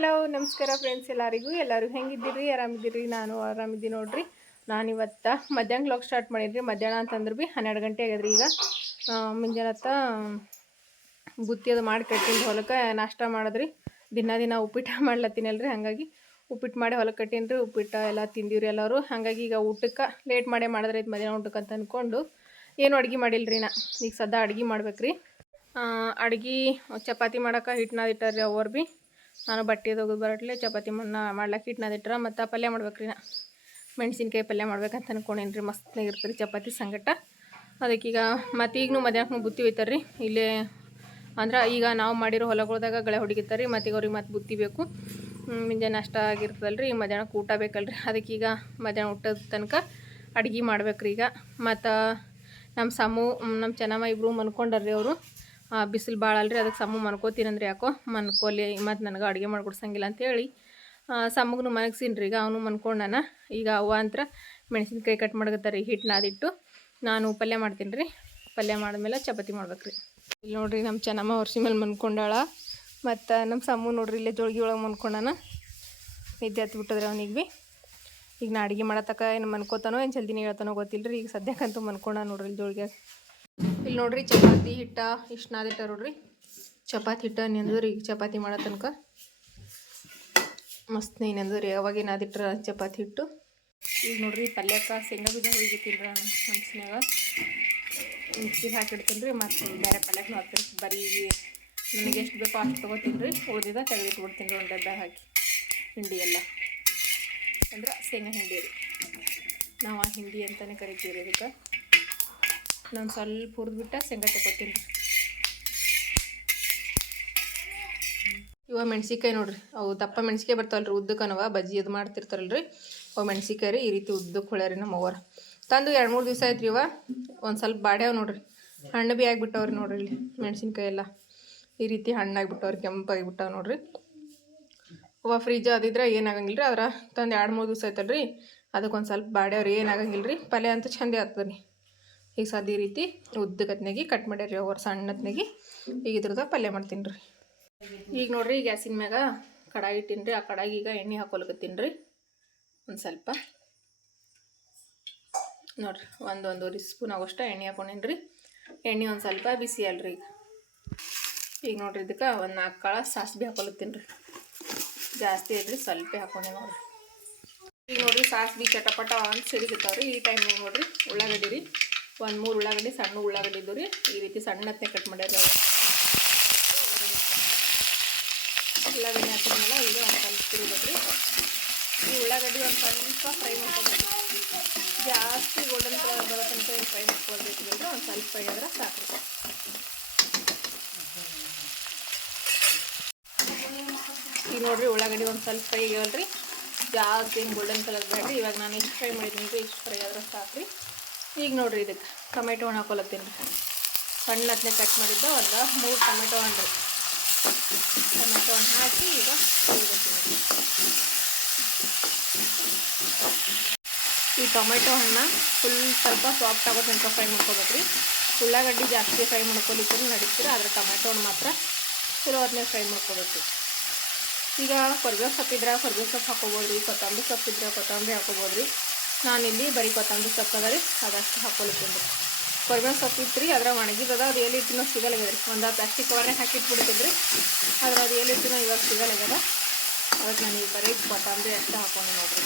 Hello ನಮಸ್ಕಾರ friends ಎಲ್ಲರಿಗೂ. ಎಲ್ಲರೂ ಹೆಂಗಿದ್ದೀರಿ? ಆರಾಮಿದ್ದೀರಿ? ನಾನು ಆರಾಮಿದ್ದೀನಿ ನೋಡ್ರಿ. ನಾನು ಇವತ್ತು ಮಧ್ಯಾಹ್ನ ಲಾಕ್ ಸ್ಟಾರ್ಟ್ ಮಾಡಿದ್ರಿ. ಮಧ್ಯಾಹ್ನ ಅಂತಂದ್ರೆ ಭೀ ಹನ್ನೆರಡು ಗಂಟೆ ಆಗ್ಯದ್ರಿ ಈಗ. ಮುಂಜಾನೆ ಮುಂಜಾನತ್ತ ಬುತ್ತಿ ಅದು ಮಾಡಿ ಕಟ್ಟಿಂದು ಹೊಲಕ್ಕೆ ನಾಷ್ಟ ಮಾಡಿದ್ರಿ. ದಿನ ದಿನ ಉಪ್ಪಿಟ್ಟು ಮಾಡ್ಲತ್ತೀನಲ್ರಿ. ಹಾಗಾಗಿ ಉಪ್ಪಿಟ್ಟು ಮಾಡಿ ಹೊಲಕ್ಕೆ ಕಟ್ಟೀನಿ ರೀ ಉಪ್ಪಿಟ್ಟು ಎಲ್ಲ ತಿಂದೀವ್ರಿ ಎಲ್ಲರೂ. ಹಾಗಾಗಿ ಈಗ ಊಟಕ್ಕೆ ಲೇಟ್ ಮಾಡೇ ಮಾಡಿದ್ರೆ ಇದು ಮಧ್ಯಾಹ್ನ ಊಟಕ್ಕೆ ಅಂತ ಅಂದ್ಕೊಂಡು ಏನು ಅಡ್ಗೆ ಮಾಡಿಲ್ರಿ ನಾ. ಈಗ ಸದಾ ಅಡ್ಗೆ ಮಾಡ್ಬೇಕ್ರಿ. ಅಡ್ಗೆ ಚಪಾತಿ ಮಾಡಕ್ಕೆ ಹಿಟ್ಟು ನಾದಿಟ್ಟಾರ್ರಿ ಅವ್ರು ಭೀ ನಾನು ಬಟ್ಟೆ ತೆಗೆದು ಬರಟ್ಲೆ, ಚಪಾತಿ ಮುನ್ನ ಮಾಡ್ಲಕ್ಕೆ ಹಿಟ್ಟು ನಾದಿಟ್ರ ಮತ್ತು ಪಲ್ಯ ಮಾಡ್ಬೇಕ್ರಿ ನಾ. ಮೆಣಸಿನ್ಕಾಯಿ ಪಲ್ಯ ಮಾಡ್ಬೇಕಂತ ಅನ್ಕೊಂಡೇನಿ ರೀ ಮಸ್ತ್ನಾಗಿರ್ತದೆ ಚಪಾತಿ ಸಂಗಟ. ಅದಕ್ಕೀಗ ಮತ್ತು ಈಗಲೂ ಮಧ್ಯಾಹ್ನ ಬುತ್ತಿ ಒಯ್ತಾರೆ ರೀ ಇಲ್ಲೇ ಅಂದ್ರೆ ಈಗ ನಾವು ಮಾಡಿರೋ ಹೊಲಗಳ್ದಾಗ ಗಳೆ ಹೊಡಿಗಿತ್ತಾರೆ ರೀ ಮತ್ತು ಈಗ ಅವ್ರಿಗೆ ಮತ್ತೆ ಬುತ್ತಿ ಬೇಕು. ಮುಂಜಾನೆ ನಷ್ಟ ಆಗಿರ್ತದಲ್ಲ ರೀ ಮಧ್ಯಾಹ್ನಕ್ಕೆ ಊಟ ಬೇಕಲ್ರಿ. ಅದಕ್ಕೀಗ ಮಧ್ಯಾಹ್ನ ಊಟದ ತನಕ ಅಡ್ಗೆ ಮಾಡ್ಬೇಕ್ರಿ ಈಗ. ಮತ್ತು ನಮ್ಮ ಸಮೂ ನಮ್ಮ ಚೆನ್ನಮ್ಮ ಇಬ್ಬರು ಮನ್ಕೊಂಡಾರ್ರಿ ಅವರು. ಬಿಸಿಲು ಭಾಳ ಅಲ್ರಿ ಅದಕ್ಕೆ ಸಮ್ಮು ಮನ್ಕೋತೀನಂದ್ರೆ ಯಾಕೋ? ಮನ್ಕೋಲಿ ಮತ್ತು ನನಗೆ ಅಡುಗೆ ಮಾಡ್ಕೊಡ್ಸಂಗಿಲ್ಲ ಅಂತೇಳಿ. ಸಮ್ಮಗೂ ಮನಗ್ಸೀನಿ ಈಗ ಅವನು ಮನ್ಕೊಂಡಾನ ಈಗ ಅವ್ವ ಅಂತ್ರ ಮೆಣಸಿನ್ಕಾಯಿ ಕಟ್ ಮಾಡಕತ್ತಾರೆ ಹಿಟ್ಟು ನಾದಿಟ್ಟು ನಾನು ಪಲ್ಯ ಮಾಡ್ತೀನಿ ರೀ. ಪಲ್ಯ ಮಾಡಿದ್ಮೇಲೆ ಚಪಾತಿ ಮಾಡ್ಬೇಕು ರೀ ಇಲ್ಲಿ ನೋಡ್ರಿ ನಮ್ಮ ಚೆನ್ನಮ್ಮ ವರ್ಷಿ ಮೇಲೆ ಮನ್ಕೊಂಡಾಳ ಮತ್ತು ನಮ್ಮ ಸಮ್ಮು ನೋಡ್ರಿ ಇಲ್ಲೇ ಜೋಳ್ಗಿ ಒಳಗೆ ಮನ್ಕೊಂಡಾನ ನಿದ್ದೆ ಹತ್ತು ಬಿಟ್ಟದ್ರಿ ಅವ್ನಿಗೆ ಭೀ ಈಗ ನಾ ಅಡುಗೆ ಮಾಡತಕ್ಕ ಏನು ಮನ್ಕೋತಾನೋ ಏನು ಜಲ್ದಿನೇ ಹೇಳ್ತಾನೋ ಗೊತ್ತಿಲ್ಲ ರೀ ಈಗ ಸದ್ಯಕ್ಕಂತೂ ಮನ್ಕೊಂಡ ನೋಡ್ರಿ ಇಲ್ಲಿ ಜೋಳಿಗೆ ಇಲ್ಲಿ ನೋಡ್ರಿ ಚಪಾತಿ, ಹಿಟ್ಟ, ಇಷ್ಟು ನಾದಿಟ್ಟ ನೋಡ್ರಿ. ಚಪಾತಿ, ಹಿಟ್ಟ ನೆಂದ್ರಿ ಈಗ ಚಪಾತಿ ಮಾಡೋ ತನಕ. ಮಸ್ತ್ ನೆಂದ್ರಿ ಅವಾಗೇ ನಾದಿಟ್ರ ಚಪಾತಿ, ಹಿಟ್ಟು. ಈಗ ನೋಡ್ರಿ ಪಲ್ಯಕ್ಕೆ ಶೇಂಗಾ ಬೀಜ ಹೋಗಿತ್ತೀನಿ ರೀ ಹಂಚ್ನ್ಯಾಗ ಮಿಕ್ಸಿಗೆ ಹಾಕಿಡ್ತೀನಿ ರೀ ಮತ್ತು ಬೇರೆ ಪಲ್ಯಕ್ಕೆ ಹಾಕ್ತೀನಿ ಬರೀ ನನಗೆ ಎಷ್ಟು ಬೇಕೋ ಅಷ್ಟು ತೊಗೋತೀನಿ ರೀ ಉಳಿದಿದ್ದ ತೆಗೆದಿಟ್ಬಿಡ್ತೀನಿ ರೀ ಒಂದು ಡಬ್ಬ ಹಾಕಿ, ಹಿಂಡಿ ಎಲ್ಲ. ಅಂದ್ರೆ ಶೇಂಗಾ ಹಿಂಡಿ ರೀ. ನಾವು ಆ ಹಿಂಡಿ ಅಂತಲೇ ಕರಿತೀವಿ ರೀ ಇದಕ್ಕೆ. ನಾನು ಸ್ವಲ್ಪ ಹುರಿದ್ಬಿಟ್ಟು ಶೇಂಗಾ ತಗೋತೀನಿ ರೀ ಇವ ಮೆಣ್ಸಿಕಾಯಿ ನೋಡ್ರಿ, ಅವು ದಪ್ಪ ಮೆಣ್ಸಿಕಾಯಿ ಬರ್ತಾವಲ್ರಿ ಉದ್ದಕ್ಕನವ, ಬಜ್ಜಿ ಇದು ಮಾಡ್ತಿರ್ತಾರಲ್ರಿ. ಅವು ಮೆಣ್ಸಿಕಾಯಿ ರೀ, ಈ ರೀತಿ ಉದ್ದಕ್ಕೆ ಹೊಳ್ಯಾರಿ ನಮ್ಮ ಅವ್ವರ ತಂದು ಎರಡು ಮೂರು ದಿವಸ ಆಯ್ತು ರೀ ಇವ, ಒಂದು ಸ್ವಲ್ಪ ಬಾಡ್ಯಾವ ನೋಡ್ರಿ. ಹಣ್ಣು ಬಿ ಆಗಿಬಿಟ್ಟವ್ರಿ ನೋಡ್ರಿ ಇಲ್ಲಿ, ಮೆಣಸಿನ್ಕಾಯಿ ಎಲ್ಲ. ಈ ರೀತಿ ಹಣ್ಣಾಗಿಬಿಟ್ಟವ್ರಿ ಕೆಂಪಾಗಿಬಿಟ್ಟಾವ ನೋಡ್ರಿ. ಅವ ಫ್ರಿಜ್ ಅದಿದ್ರೆ ಏನಾಗಂಗಿಲ್ಲ ರೀ ಅದ್ರ ತಂದು ಎರಡು ಮೂರು ದಿವಸ ಆಯ್ತಲ್ರಿ. ಅದಕ್ಕೆ ಒಂದು ಸ್ವಲ್ಪ ಬಾಡ್ಯಾವ್ರಿ ಏನಾಗಂಗಿಲ್ಲ ರೀ ಪಲ್ಯ ಅಂತೂ ಚಂದ ಆಗ್ತದೆ ರೀ ಈಗ ಸದ ಈ ರೀತಿ ಉದ್ದಗತ್ನಾಗಿ ಕಟ್ ಮಾಡ್ಯಾರಿ ಅವ್ರ ಸಣ್ಣತ್ನಾಗಿ ಈಗ ಇದ್ರದ್ದು ಪಲ್ಯ ಮಾಡ್ತೀನಿ ರೀ ಈಗ ನೋಡ್ರಿ ಗ್ಯಾಸಿನ ಮ್ಯಾಗ ಕಡಾಯಿ ಇಟ್ಟೀನಿ ರೀ ಆ ಕಡಾಯಿಗೆ ಈಗ ಎಣ್ಣೆ ಹಾಕೊಲ್ಕತ್ತೀನಿ ರೀ ಒಂದು ಸ್ವಲ್ಪ. ನೋಡ್ರಿ, ಒಂದು ಒಂದೂವರೆ ಸ್ಪೂನ್ ಆಗೋಷ್ಟು ಎಣ್ಣೆ ಹಾಕೊಂಡೀನಿ ರೀ ಎಣ್ಣೆ ಒಂದು ಸ್ವಲ್ಪ ಬಿಸಿ ಅಲ್ರಿ ಈಗ. ಈಗ ನೋಡ್ರಿ ಇದಕ್ಕೆ ಒಂದು ನಾಲ್ಕು ಕಾಳ ಸಾಸಿವೆ ಹಾಕೊಲತ್ತೀನಿ ರೀ ಜಾಸ್ತಿ ಐತ್ರಿ ಸ್ವಲ್ಪ ಹಾಕೊಂಡೆ ನೋಡ್ರಿ. ಈಗ ನೋಡ್ರಿ ಸಾಸ್ಬಿ ಚಟಪಟ ಅಂತ ಸಿಡಿದಿರ್ತಾವ್ರಿ ಈ ಟೈಮ್ನಾಗ ನೋಡ್ರಿ ಉಳ್ಳಾಗಡ್ಡಿ ರೀ. ಒಂದು ಮೂರು ಉಳ್ಳಾಗಡ್ಡಿ, ಸಣ್ಣ ಉಳ್ಳಾಗಡ್ಡಿ ಇದ್ದು ರೀ. ಈ ರೀತಿ ಸಣ್ಣತ್ತೆ ಕಟ್ ಮಾಡ್ಯಾರ ಉಳ್ಳಾಗಡ್ಡಿ ಹಾಕಿದ್ಮೇಲೆ ಈಗ ಒಂದು ಸ್ವಲ್ಪ ರೀ. ಈ ಉಳ್ಳಾಗಡ್ಡಿ ಒಂದು ಸ್ವಲ್ಪ ಫ್ರೈ ಮಾಡ್ಕೊಬೇಕು ಜಾಸ್ತಿ ಗೋಲ್ಡನ್ ಕಲರ್ ಬರೋ ತನಕ ಫ್ರೈ ಮಾಡ್ಕೊಳ್ಬೇಕು ಅಂದ್ರೆ ಒಂದು ಸ್ವಲ್ಪ ಫ್ರೈ ಆದ್ರೆ ಸಾಕು. ಈಗ ನೋಡಿರಿ ಉಳ್ಳಾಗಡ್ಡಿ ಒಂದು ಸ್ವಲ್ಪ ಫ್ರೈ ಆಗ್ಯಾವಲ್ರಿ ಜಾಸ್ತಿ ಗೋಲ್ಡನ್ ಕಲರ್ ಬೇಡ್ರಿ. ಇವಾಗ ನಾನು ಇಷ್ಟು ಫ್ರೈ ಮಾಡಿದ್ದೀನಿ ಇಷ್ಟು ಫ್ರೈ ಆದ್ರೆ ಸಾಕು ರೀ. ಈಗ ನೋಡಿರಿ ಇದಕ್ಕೆ ಟೊಮೆಟೊ ಹಣ್ಣು ಹಾಕೊಳತ್ತೀನಿ ರೀ ಸಣ್ಣ ಹತ್ತನೇ ಕಟ್ ಮಾಡಿದ್ದ, ಒಂದು ಮೂರು ಟೊಮೆಟೊ ಹಣ್ಣು ರೀ. ಟೊಮೆಟೊ ಹಣ್ಣು ಹಾಕಿ ಈಗ ಈ ಟೊಮೆಟೊ ಹಣ್ಣು ಫುಲ್ ಸ್ವಲ್ಪ ಸಾಫ್ಟ್ ಆಗೋ ತನಕ ಫ್ರೈ ಮಾಡ್ಕೋಬೇಕು ರೀ. ಉಳ್ಳಾಗಡ್ಡಿ ಜಾಸ್ತಿ ಫ್ರೈ ಮಾಡ್ಕೊಲಿಕ್ಕೆ ನಡೀತೀರ, ಆದರೆ ಟೊಮೆಟೊ ಹಣ್ಣು ಮಾತ್ರ ಚಲೋ ಹೊತ್ತಿನಾಗ ಫ್ರೈ ಮಾಡ್ಕೋಬೇಕು ಈಗ ಕೊರ್ಬೇವು ಸೊಪ್ಪಿದ್ರೆ ಕೊರ್ಬೇವು ಸೊಪ್ಪು ಹಾಕೋಬೋದು ರೀ ಕೊತ್ತಂಬರಿ ಸೊಪ್ಪಿದ್ರೆ ಕೊತ್ತಂಬರಿ ಹಾಕೋಬೋದು ರೀ ನಾನಿಲ್ಲಿ ಬರೀ ಕೊತ್ತಂಬರಿ ಸೊಪ್ಪು ಅದ ರೀ, ಅದಷ್ಟು ಹಾಕೊಳ್ತೀನಿ. ಕೊರ್ಬೇವು ಸೊಪ್ಪು ಇತ್ತು ರೀ ಅದ್ರಾಗ ಒಣಗಿದದ, ಅದು ಎಲ್ಲಿ ಇಟ್ಟಿನೋ ಸಿಗಲಾಗ್ಯದ ರೀ. ಒಂದು ಪ್ಲಾಸ್ಟಿಕ್ ಕವರ್ನೇ ಹಾಕಿಟ್ಬಿಡ್ತೀನಿ ರೀ. ಆದ್ರೆ ಅದು ಎಲ್ಲಿ ಇಟ್ಟಿನೋ ಇವಾಗ ಸಿಗಲಾಗ್ಯದ ಅದಕ್ಕೆ ನಾನು ಈಗ ಬರೀ ಕೊತ್ತಂಬರಿ ಅಷ್ಟೇ ಹಾಕೊಂಡು ನೋಡ್ರಿ.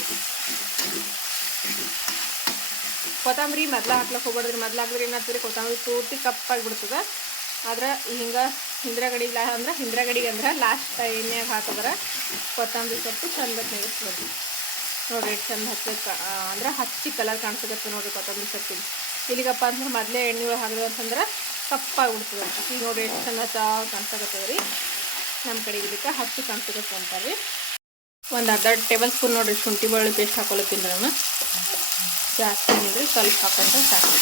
ಕೊತ್ತಂಬರಿ ಮೊದ್ಲು ಹಾಕ್ಲಕ್ಕೆ ಹೋಗ್ಬಾರ್ದ್ರಿ ಮೊದ್ಲು ಹಾಕಿದ್ರೆ ಏನಾಗ್ತದೆ ಕೊತ್ತಂಬರಿ ಪೂರ್ತಿ ಕಪ್ಪಾಗಿಬಿಡ್ತದೆ ಆದ್ರೆ ಹಿಂಗೆ ಹಿಂದ್ರಗಡಿ ಇಲ್ಲ ಅಂದ್ರೆ ಹಿಂದ್ರಗಡಿಗೆ ಅಂದ್ರೆ ಲಾಸ್ಟ್ ಎಣ್ಣೆಗೆ ಹಾಕಿದ್ರೆ ಕೊತ್ತಂಬರಿ ಸೊಪ್ಪು ಚಂದ ಇರ್ತದೆ ನೋಡ್ರಿ ಎಷ್ಟು ಚಂದ ಹಚ್ಚ ಅಂದ್ರೆ ಹಚ್ಚಿ ಕಲರ್ ಕಾಣಿಸಕತ್ತೆ ನೋಡ್ರಿ ಕೊತ್ತಂಬರಿ ಸೊಪ್ಪಿನ ಇಲ್ಲಿಗಪ್ಪ ಅಂದ್ರೆ ಮೊದಲೇ ಎಣ್ಣೆ ಒಳಗೆ ಹಾಕಿದ್ವಿ ಅಂತಂದ್ರೆ ಕಪ್ಪಾಗಿಬಿಡ್ತದೆ ಈಗ ನೋಡ್ರಿ ಎಷ್ಟು ಚಂದ ಹಚ್ಚ ಕಾಣಿಸಕತ್ತದ ರೀ ನಮ್ಮ ಕಡೆ ಇದಕ್ಕೆ ಹಚ್ಚಿ ಕಾಣಿಸಕತ್ತೆ ಅಂತಾರೆ ರೀ. ಒಂದು ಅರ್ಧ ಟೇಬಲ್ ಸ್ಪೂನ್ ನೋಡಿರಿ ಶುಂಠಿ ಬೆಳ್ಳುಳ್ಳಿ ಪೇಸ್ಟ್ ಹಾಕೊಳತ್ತೀನಿ ನಾನು. ಜಾಸ್ತಿ ಏನಿದ್ರೆ ಸ್ವಲ್ಪ ಹಾಕೊಂಡ್ರೆ ಸಾಕು.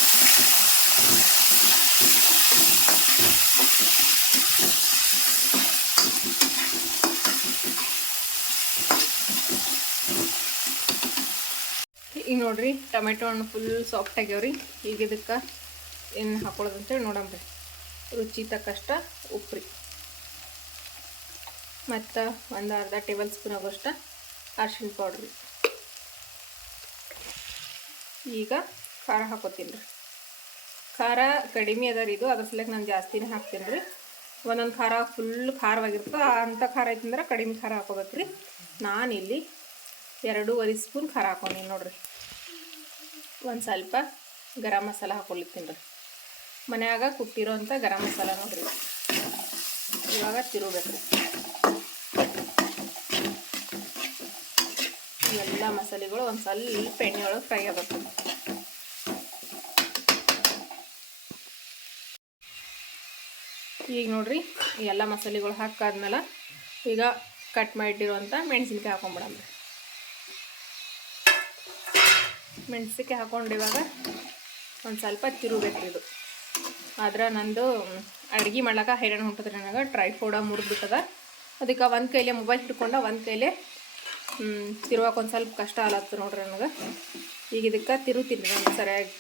ಈಗ ನೋಡಿರಿ, ಟೊಮೆಟೊ ಹಣ್ಣು ಫುಲ್ ಸಾಫ್ಟ್ ಆಗ್ಯಾವ್ರಿ. ಈಗ ಇದಕ್ಕೆ ಏನು ಹಾಕೊಳ್ಳೋದು ಅಂತೇಳಿ ನೋಡಂಬ್ರಿ ರುಚಿ ತಕ್ಕಷ್ಟ ಉಪ್ಪು ರೀ ಮತ್ತು ಒಂದು ಅರ್ಧ ಟೇಬಲ್ ಸ್ಪೂನ್ ಆಗೋಷ್ಟ ಅರ್ಶಿಣ ಪೌಡ್ರಿ ಈಗ ಖಾರ ಹಾಕೋತೀನಿ ರೀ. ಖಾರ ಕಡಿಮೆ ಅದ ರೀ ಇದು, ಅದ್ರ ಸಲಕ್ಕೆ ನಾನು ಜಾಸ್ತಿನೇ ಹಾಕ್ತೀನಿ ರೀ. ಒಂದೊಂದು ಖಾರ ಫುಲ್ ಖಾರವಾಗಿರ್ತದೆ ಅಂಥ ಖಾರ ಐತಂದ್ರೆ ಕಡಿಮೆ ಖಾರ ಹಾಕೋಬೇಕು ರೀ ನಾನಿಲ್ಲಿ ಎರಡೂವರೆ ಸ್ಪೂನ್ ಖಾರ ಹಾಕೊಂಡೀನಿ ನೋಡ್ರಿ. ಒಂದು ಸ್ವಲ್ಪ ಗರಂ ಮಸಾಲ ಹಾಕೊಳ್ತೀನಿ ರೀ. ಮನ್ಯಾಗ ಕುಟ್ಟಿರೋಂಥ ಗರಂ ಮಸಾಲ ನೋಡ್ರಿ. ಇವಾಗ ತಿರುಗಬೇಕು. ಎಲ್ಲ ಮಸಾಲೆಗಳು ಒಂದು ಸ್ವಲ್ಪ ಎಣ್ಣೆ ಒಳಗೆ ಫ್ರೈ ಆಗಬೇಕು. ಈಗ ನೋಡ್ರಿ ಎಲ್ಲ ಮಸಾಲೆಗಳು ಹಾಕಾದ್ಮೇಲೆ ಈಗ ಕಟ್ ಮಾಡಿಟ್ಟಿರುವಂಥ ಮೆಣಸಿನ್ಕಾಯಿ ಹಾಕೊಂಬಿಡಮ್ರಿ ಮೆಣಸಿನ್ಕಾಯಿ ಹಾಕೊಂಡು ಇವಾಗ ಒಂದು ಸ್ವಲ್ಪ ತಿರುಗಬೇಕು ಇದು. ಆದ್ರೆ ನಂದು ಅಡುಗೆ ಮಾಡ್ಲಿಕ್ಕೆ ಹೈರಾಣ ಹೊಂಟದ್ರಿ ನನಗೆ. ಟ್ರೈಫೋಡ ಮುರಿದ್ಬಿಟ್ಟದ. ಅದಕ್ಕೆ ಒಂದು ಕೈಲೇ ಮೊಬೈಲ್ ಹಿಡ್ಕೊಂಡು ಒಂದು ಕೈಲೇ ತಿರುವಾಗ ಒಂದು ಸ್ವಲ್ಪ ಕಷ್ಟ ಆಲತ್ತು ನೋಡ್ರಿ ನನಗೆ. ಈಗ ಇದಕ್ಕೆ ತಿರುಗ್ತೀನಿ ನಾನು ಸರಿಯಾಗಿ.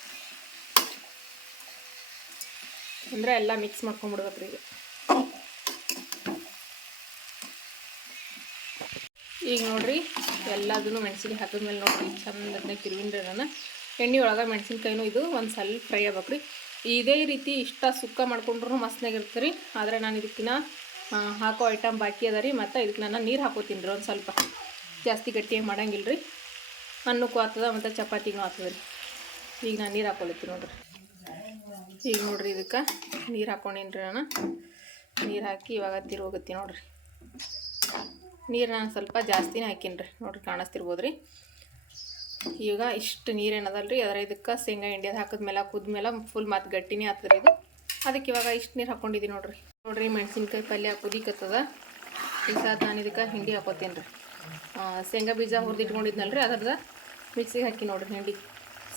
ಅಂದರೆ ಎಲ್ಲ ಮಿಕ್ಸ್ ಮಾಡ್ಕೊಂಬಿಡ್ಬೇಕ್ರಿ ಈಗ. ಈಗ ನೋಡಿರಿ, ಎಲ್ಲದನ್ನು ಮೆಣಸಿನ್ಕಾಯಿ ಹಾಕಿದ್ಮೇಲೆ ನೋಡ್ರಿ, ಚಂದ ಚಂದನೆ ನಾನು ಎಣ್ಣೆ ಒಳಗೆ ಮೆಣಸಿನ್ಕಾಯಿನೂ ಇದು ಒಂದು ಸ್ವಲ್ಪ ಫ್ರೈ ಆಗ್ಬೇಕ್ರಿ. ಇದೇ ರೀತಿ ಇಷ್ಟ ಸುಕ್ಕ ಮಾಡ್ಕೊಂಡ್ರು ಮಸ್ತ್ನಾಗಿರುತ್ತೆ ರೀ ಆದರೆ ನಾನು ಇದಕ್ಕಿನ್ನ ಹಾಕೋ ಐಟಮ್ ಬಾಕಿ ಅದ ರೀ. ಮತ್ತು ಇದಕ್ಕೆ ನಾನು ನೀರು ಹಾಕೋತೀನಿ ರೀ ಒಂದು ಸ್ವಲ್ಪ. ಜಾಸ್ತಿ ಗಟ್ಟಿಯಾಗಿ ಮಾಡಂಗಿಲ್ಲ ರೀ ಅನ್ನಕ್ಕೂ ಆಗ್ತದ ಮತ್ತು ಚಪಾತಿಗೂ ಆಗ್ತದೆ ರೀ. ಈಗ ನಾನು ನೀರು ಹಾಕೊಳತ್ತೀನಿ ನೋಡ್ರಿ. ಈಗ ನೋಡ್ರಿ ಇದಕ್ಕೆ ನೀರು ಹಾಕೊಂಡೇನಿ ರೀ ನಾನು. ನೀರು ಹಾಕಿ ಇವಾಗ ತಿರುಗತ್ತೀನಿ ನೋಡ್ರಿ. ನೀರು ನಾನು ಸ್ವಲ್ಪ ಜಾಸ್ತಿನೇ ಹಾಕೀನಿ ರೀ ನೋಡ್ರಿ ಕಾಣಿಸ್ತಿರ್ಬೋದು ರೀ ಈಗ ಇಷ್ಟು ನೀರೇನದಲ್ಲ ರೀ ಅದರ ಇದಕ್ಕೆ ಶೇಂಗಾ ಹಿಂಡಿ ಅದು ಹಾಕಿದ್ಮೇಲೆ, ಕುದ್ಮೇಲೆ ಫುಲ್ ಮತ್ತು ಗಟ್ಟಿನೇ ಆಗ್ತದೆ ಇದು. ಅದಕ್ಕೆ ಇವಾಗ ಇಷ್ಟು ನೀರು ಹಾಕ್ಕೊಂಡಿದ್ದೀನಿ ನೋಡ್ರಿ. ನೋಡ್ರಿ ಮೆಣಸಿನ್ಕಾಯಿ ಪಲ್ಯ ಕುದಿಕತ್ತದ. ಈಗ ನಾನು ಇದಕ್ಕೆ ಹಿಂಡಿ ಹಾಕೋತೀನಿ ರೀ ಶೇಂಗಾ ಬೀಜ ಹುರಿದಿಟ್ಕೊಂಡಿದ್ನಲ್ಲ ರೀ ಅದ್ರದ್ದು ಮಿಕ್ಸಿಗೆ ಹಾಕಿ ನೋಡ್ರಿ ಹಿಂಡಿ.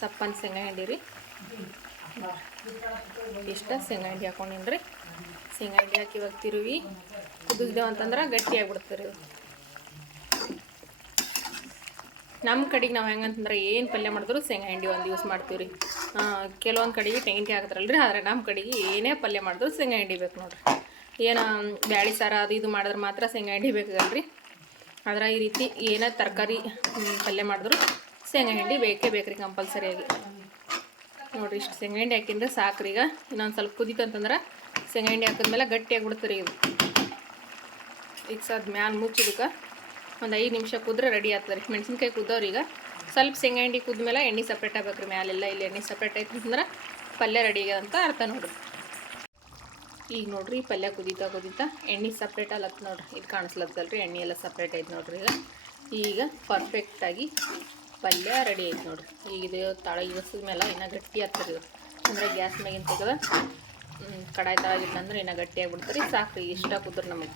ಸಪ್ಪನ ಶೇಂಗಾ ಹಿಂಡಿ ರೀ. ಇಷ್ಟ ಶೇಂಗಾ ಹಿಂಡಿ ಹಾಕೊಂಡಿನಿ ರೀ ಶೇಂಗಾ ಹಿಂಡಿ ಹಾಕಿ ಇವಾಗ ತಿರುವಿ. ಕುದಿಸ್ದೇವು ಅಂತಂದ್ರೆ ಗಟ್ಟಿ ಆಗ್ಬಿಡ್ತಾರೆ ಇದು ನಮ್ಮ ಕಡೆಗೆ ನಾವು ಹೆಂಗಂತಂದ್ರೆ ಏನು ಪಲ್ಯ ಮಾಡಿದ್ರು ಶೇಂಗಾ ಹಿಂಡಿ ಒಂದು ಯೂಸ್ ಮಾಡ್ತೀವಿ ರೀ ಕೆಲವೊಂದು ಕಡೆಗೆ ತೆಂಗಿನ ಹಾಕ್ತಾರಲ್ಲ ರೀ ಆದರೆ ನಮ್ಮ ಕಡೆಗೆ ಏನೇ ಪಲ್ಯ ಮಾಡಿದ್ರು ಶೇಂಗಾ ಹಿಂಡಿ ಬೇಕು ನೋಡ್ರಿ. ಏನು, ಬ್ಯಾಳಿ ಸಾರ ಅದು ಇದು ಮಾಡಿದ್ರೆ ಮಾತ್ರ ಶೇಂಗಾ ಹಿಂಡಿ ಬೇಕಲ್ರಿ. ಆದ್ರೆ ಈ ರೀತಿ ಏನೇ ತರಕಾರಿ ಪಲ್ಯ ಮಾಡಿದ್ರು ಶೇಂಗಾ ಹಿಂಡಿ ಬೇಕೇ ಬೇಕು ರೀ ಕಂಪಲ್ಸರಿಯಾಗಿ. ನೋಡಿರಿ ಇಷ್ಟು ಶೇಂಗಾ ಹಿಂಡಿ ಹಾಕಿದ್ರೆ ಸಾಕ್ರಿ ಈಗ. ಇನ್ನೊಂದು ಸ್ವಲ್ಪ ಕುದಿತಂತಂದ್ರೆ ಶೇಂಗಾ ಹಿಂಡಿ ಹಾಕಿದ್ಮೇಲೆ ಗಟ್ಟಿಯಾಗಿ ಬಿಡ್ತೀರಿ ಇದು. ಈಗ ಸದ್ ಮ್ಯಾಲ ಮುಚ್ಚಿದಕ್ಕೆ ಒಂದು ಐದು ನಿಮಿಷ ಕುದ್ರೆ ರೆಡಿ ಆಗ್ತದೆ. ರೀ ಮೆಣಸಿನ್ಕಾಯಿ ಕುದ್ದವ್ರು ಈಗ ಸ್ವಲ್ಪ ಶೇಂಗಾ ಹಿಂಡಿ ಕುದ್ಮೇಲೆ ಎಣ್ಣೆ ಸಪ್ರೇಟ್ ಆಗ್ಬೇಕು ರೀ ಮ್ಯಾಲೆಲ್ಲ ಇಲ್ಲಿ ಎಣ್ಣೆ ಸಪ್ರೇಟ್ ಆಯ್ತು ಅಂದ್ರೆ ಪಲ್ಯ ರೆಡಿ ಅಂತ ಅರ್ಥ ನೋಡ್ರಿ. ಈಗ ನೋಡ್ರಿ ಪಲ್ಯ ಕುದೀತಾ ಕುದೀತಾ ಎಣ್ಣೆ ಸಪ್ರೇಟ್ ಅಲ್ಲತ್ ನೋಡ್ರಿ. ಇದು ಕಾಣಿಸ್ಲತ್ತಲ್ಲ ರೀ ಎಣ್ಣೆ ಎಲ್ಲ ಸಪ್ರೇಟ್ ಆಯ್ತು ನೋಡ್ರಿ ಈಗ. ಈಗ ಪರ್ಫೆಕ್ಟಾಗಿ ಪಲ್ಯ ರೆಡಿ ಆಯ್ತು ನೋಡ್ರಿ. ಈಗ ಇದು ತಳ ಇಳಿಸಿದ ಮೇಲೆ ಇನ್ನೂ ಗಟ್ಟಿ ಆಗ್ತದೆ ಅಂದರೆ ಗ್ಯಾಸ್ ಮ್ಯಾಗಿನ ತೆಗೆದ ಕಡಾಯಿ ತಳಗಿತ್ತಂದ್ರೆ ಇನ್ನೂ ಗಟ್ಟಿ ಬಿಡ್ತಾರೆ ಸಾಕು ಇಷ್ಟ ಕುದ್ರೆ ನಮಗೆ.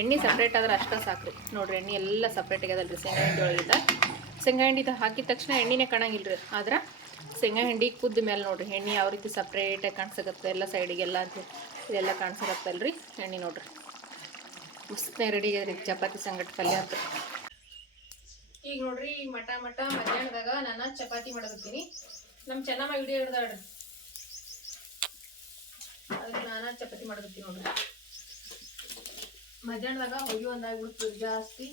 ಎಣ್ಣೆ ಸಪ್ರೇಟ್ ಆದ್ರೆ ಅಷ್ಟೇ ಸಾಕ್ರಿ. ನೋಡ್ರಿ, ಎಣ್ಣೆ ಎಲ್ಲ ಸಪ್ರೇಟ್ ಆಗ್ಯದಲ್ರಿ ಶೇಂಗಾ ಹಿಂಡಿ ಒಳಗಿಂದ. ಶೇಂಗಾ ಹಿಂಡಿ ಹಾಕಿದ ತಕ್ಷಣ ಎಣ್ಣೆನೇ ಕಾಣಂಗಿಲ್ಲ ರೀ ಆದ್ರೆ ಶೇಂಗಾ ಹಿಂಡಿ ಕುದ್ದ ಮೇಲೆ ನೋಡ್ರಿ, ಎಣ್ಣೆ ಯಾವ ರೀತಿ ಸಪ್ರೇಟಾಗಿ ಕಾಣಿಸಕತ್ತೆ, ಎಲ್ಲ ಸೈಡಿಗೆಲ್ಲ ಅಂತ ಇದೆಲ್ಲ ಕಾಣಿಸಕತ್ತಲ್ರಿ ಎಣ್ಣೆ ನೋಡ್ರಿ. ಮಸ್ತ್ನೇ ರೆಡಿ ಇದೆ ರೀ ಚಪಾತಿ ಸಂಗಟ ಪಲ್ಯ ಅಂತ ಈಗ ನೋಡ್ರಿ ಮಠ ಮಠ ಮಧ್ಯಾಹ್ನದಾಗ ನಾನು ಚಪಾತಿ ಮಾಡಕತ್ತೀನಿ ನಮ್ಮ ಚೆನ್ನಮ್ಮ ವಿಡಿಯೋ ಹಿಡ್ದಾಳ್ರಿ. ಅದಕ್ಕೆ ನಾನು ಚಪಾತಿ ಮಾಡಕತ್ತೀನಿ ನೋಡ್ರಿ. ಮಧ್ಯಾಹ್ನದಾಗ ಹೊಯ್ಯು ಒಂದಾಗ್ಬಿಡ್ತದೆ ಜಾಸ್ತಿ.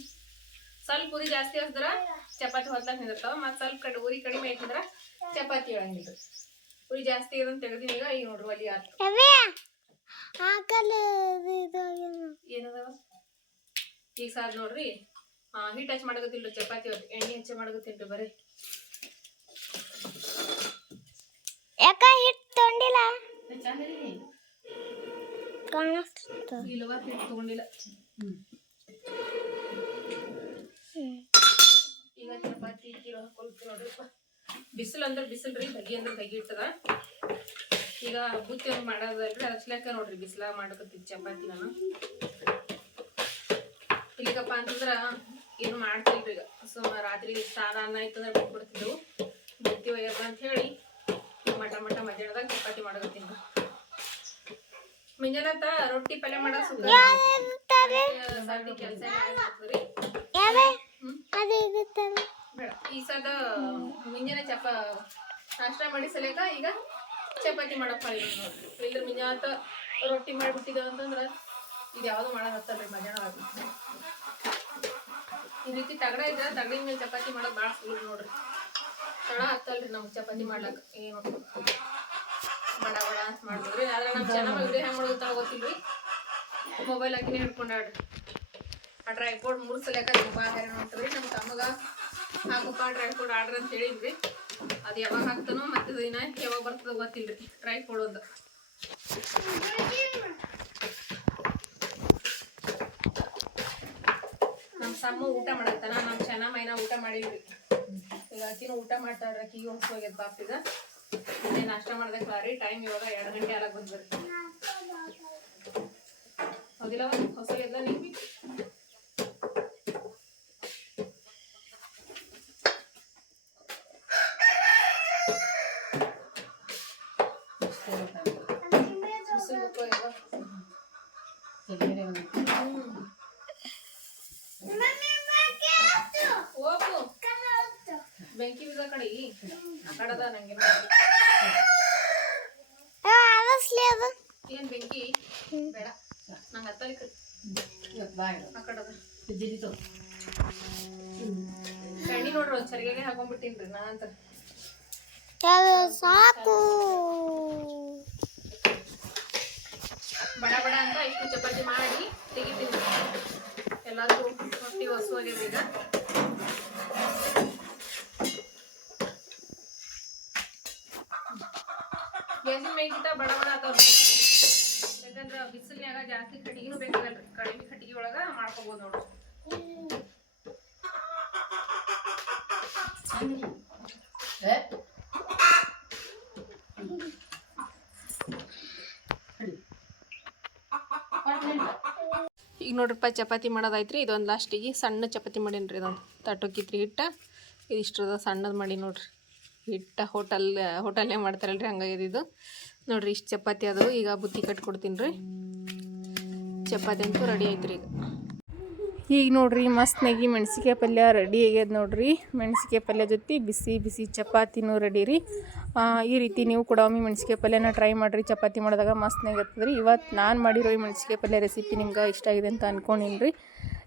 ಸ್ವಲ್ಪ ಉರಿ ಜಾಸ್ತಿ ಹಾಕಿದ್ರ ಚಪಾತಿ ಹೊತ್ತಾಗ ನಿಂದಿರ್ತಾವ ಮತ್ತು ಸ್ವಲ್ಪ ಕಡೆ ಉರಿ ಕಡಿಮೆ ಐತಂದ್ರ ಚಪಾತಿ ಹೇಳಂಗಿಲ್ಲ ಉರಿ ಜಾಸ್ತಿ ಇರೋದ್ ತೆಗ್ದೀನಿ ಈಗ ಈಗ ನೋಡ್ರಿ ಒಲಿ ಆತು. ಏನದಾವ ಈಗ ಸಾರ್ ನೋಡ್ರಿ ಹಾ ಹಿಟ್ ಹಚ್ಚಿ ಮಾಡಕತ್ತಿಲ್ರಿ ಚಪಾತಿ ಹೊತ್ತು ಎಣ್ಣೆ ಹಚ್ಚಿ ಮಾಡಕತ್ತೀನ್ರಿ ಬರೀ. ಯಾಕ ಹಿಟ್ ತೊಂಡಿಲ್ಲ? ಚಂದ್ರಿ ಇಲ್ಲವ ತಗೊಂಡಿಲ್ಲ ಈಗ ಚಪಾತಿ ಬಿಸಿಲು ಅಂದ್ರೆ ಬಿಸಿಲು ರೀ ತಗಿ ಅಂದ್ರೆ ತಗಿ ಇರ್ತದ ಈಗ ಬುತ್ತಿ ಒಂದು ಮಾಡೋದ್ರಿ ಅಚ್ಲಾಕ ನೋಡ್ರಿ ಬಿಸಿಲ ಮಾಡಕತ್ತಿದ್ ಚಪಾತಿ ನಾನು ಇಲ್ಲಿಗಪ್ಪ ಅಂತಂದ್ರ ಏನು ಮಾಡ್ತಿಲ್ರಿ ಈಗ ಸೊ ರಾತ್ರಿ ಸಾರ ಅನ್ನ ಇತ್ತಂದ್ರೆ ಬಿಟ್ಬಿಡ್ತಿದ್ದೆವು ಬುತ್ತಿ ಒಯ್ಯದ ಅಂತ ಹೇಳಿ ಮಟ ಮಟ ಮಧ್ಯಾಹ್ನದಾಗ ಚಪಾತಿ ಮಾಡಕತ್ತೀನಿ ಮುಂಜಾನತ್ತ ರೊಟ್ಟಿ ಪಲ್ಯ ಮಾಡೋ ಕೆಲಸ ಈ ಸದ ಮುಂಜಾನೆ ಚಪ ನಾಷ್ಟ ಮಾಡಿ ಸಲೇಕ ಈಗ ಚಪಾತಿ ಮಾಡಕ್ ನೋಡ್ರಿ. ಇಲ್ದ್ರ ಮುಂಜಾತ ರೊಟ್ಟಿ ಮಾಡಿಬಿಟ್ಟಿದ್ದೇವೆ ಅಂತಂದ್ರ ಇದು ಯಾವುದು ಮಾಡಕತ್ತಲ್ರಿ ಮಧ್ಯಾಹ್ನ ಈ ರೀತಿ ತಗಡ ಇದ್ರ ತಗಡಿನ ಮೇಲೆ ಚಪಾತಿ ಮಾಡೋದು ಭಾಳ ಸುಲಭ ನೋಡ್ರಿ. ತಡ ಹತ್ತಲ್ರಿ ನಮ್ಗೆ ಚಪಾತಿ ಮಾಡ್ಲಕ್ಕ ಏನು? ಬಡ ಬಡ ಅಂತ ಮಾಡ್ಬೋದ್ರಿ ಆದ್ರೆ ನಮ್ಮ ಚೆನ್ನಾಗಿ ವಿಡಿಯೋ ಹೆಂಗೆ ಮಾಡೋದು ಗೊತ್ತಿಲ್ರಿ. ಮೊಬೈಲ್ ಹಾಕಿನೇ ಹಿಡ್ಕೊಂಡಾಡ್ರಿ ಆ ಡ್ರೈ ಫ್ರೂಟ್ ಮೂರು ಸಲ ಬಾ ಹೈರಾಣ ಮಾಡ್ತೀವಿ ನಮ್ಮ ತಮ್ಮಗ ಹಾಕಪ್ಪ ಡ್ರೈ ಫ್ರೂಟ್ ಆರ್ಡರ್ ಅಂತ ಹೇಳಿದ್ರಿ ಅದು ಯಾವಾಗ ಹಾಕ್ತಾನೋ ಮತ್ತೆ ದಿನ ಯಾವಾಗ ಬರ್ತದ ಗೊತ್ತಿಲ್ರಿ. ಡ್ರೈ ಒಂದು. ನಮ್ಮ ಸಮ್ಮ ಊಟ ಮಾಡತ್ತಾನ ನಮ್ಮ ಚೆನ್ನ ಮೈನ ಊಟ ಮಾಡಿದ್ರಿ ಈಗ ಆಕಿನೂ ಊಟ ಮಾಡ್ತಾಳ್ರಿ ಆಕಿಗೆ ಹೋಗ್ಯದ ಬಾಪಿಗ ಇನ್ನೇ ನಾಷ್ಟ ರೀ ಟೈಮ್ ಇವಾಗ ಎರಡು ಗಂಟೆ ಆಲಾಗ ಬಂದ್ರಿ ಹೌದಿಲ್ಲ ಹೊಸ ಎಲ್ಲ ನೀವು ಬಿಸಿಲು ಗೊತ್ತು ಹೋಗು ಬೆಂಕಿ ಬಿದ್ದ ಕಡೆ ಆ ಕಡದ ನಂಗೆ ಆರಿಸ್ಲಿ ಅದು. ಏನ್ ಬೆಂಕಿ? ಬೇಡ. ನಂಗೆ ಹತ್ತಲಿಕ್ಕೆ ಆ ಕಡದ. ಕಣ್ಣಿ ನೋಡ್ರಿ ಒಂದು ಸರಿಯಾಗಿ ಹಾಕೊಂಡ್ಬಿಟ್ಟಿನ್ರಿ ನಾನಂತ ಅದು ಸಾಕು. ಬಡ ಬಡ ಅಂತ ಇಷ್ಟು ಚಪಾತಿ ಮಾಡಿ ತೆಗಿತೀನಿ. ಎಲ್ಲಾದ್ರೂ ಹೊಟ್ಟಿ ಹೊಸ ಹೋಗ್ಯದ ಈಗ ಗ್ಯಾಸಿನ ಮೇಗಿಂತ ಬಡ ಬಡ ಆತಾವ ಯಾಕಂದ್ರ ಬಿಸಿಲ್ನ್ಯಾಗ ಜಾಸ್ತಿ ಕಟ್ಟಿಗೆನೂ ಬೇಕಾಗಲ್ರಿ. ಕಡಿಮೆ ಕಟ್ಟಿಗೆ ಒಳಗ ಮಾಡ್ಕೋಬಹುದು ನೋಡ್ರಿ ಈಗ ನೋಡ್ರಪ್ಪ ಚಪಾತಿ ಮಾಡೋದಾಯ್ತ್ರಿ. ಇದೊಂದು ಲಾಸ್ಟಿಗೆ ಸಣ್ಣ ಚಪಾತಿ ಮಾಡೀನಿ ರೀ ಇದೊಂದು. ತಟ್ಟೋಕಿತ್ರಿ ಹಿಟ್ಟ. ಇದಿಷ್ಟದ ಸಣ್ಣದು ಮಾಡಿ ನೋಡ್ರಿ. ಹಿಟ್ಟ ಹೋಟೆಲ್, ಹೋಟೆಲ್ನೇ ಮಾಡ್ತಾರಲ್ರಿ ಹಂಗಾಗಿ ಇದು. ನೋಡ್ರಿ ಇಷ್ಟು ಚಪಾತಿ ಅದು, ಈಗ ಬುತ್ತಿ ಕಟ್ಕೊಡ್ತೀನಿ ರೀ ಚಪಾತಿ ಅಂತೂ ರೆಡಿ ಐತ್ರಿ ಈಗ. ಈಗ ನೋಡ್ರಿ ಮಸ್ತ್ನಾಗಿ ಮೆಣಸಿಕಾಯಿ ಪಲ್ಯ ರೆಡಿ ಆಗ್ಯದ ನೋಡ್ರಿ. ಮೆಣಸಿಕಾಯಿ ಪಲ್ಯ ಜೊತೆ ಬಿಸಿ ಬಿಸಿ ಚಪಾತಿನೂ ರೆಡಿ ರೀ. ಈ ರೀತಿ ನೀವು ಕೂಡ ಒಮ್ಮೆ ಮೆಣಸಿಕಾಯಿ ಪಲ್ಯನ ಟ್ರೈ ಮಾಡಿರಿ. ಚಪಾತಿ ಮಾಡಿದಾಗ ಮಸ್ತ್ ಇರ್ತದೆ ರೀ ಇವತ್ತು ನಾನು ಮಾಡಿರೋ ಈ ಮೆಣಸಿಕಾಯಿ ಪಲ್ಯ ರೆಸಿಪಿ ನಿಮ್ಗೆ ಇಷ್ಟ ಆಗಿದೆ ಅಂತ ಅನ್ಕೊಂಡಿನ್ರಿ.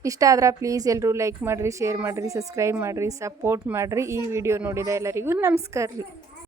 ಇಷ್ಟ ಆದ್ರೆ ಪ್ಲೀಸ್ ಎಲ್ಲರೂ ಲೈಕ್ ಮಾಡಿರಿ ಶೇರ್ ಮಾಡಿರಿ ಸಬ್ಸ್ಕ್ರೈಬ್ ಮಾಡಿರಿ ಸಪೋರ್ಟ್ ಮಾಡಿರಿ ಈ ವಿಡಿಯೋ ನೋಡಿದ ಎಲ್ಲರಿಗೂ ನಮಸ್ಕಾರ ರೀ.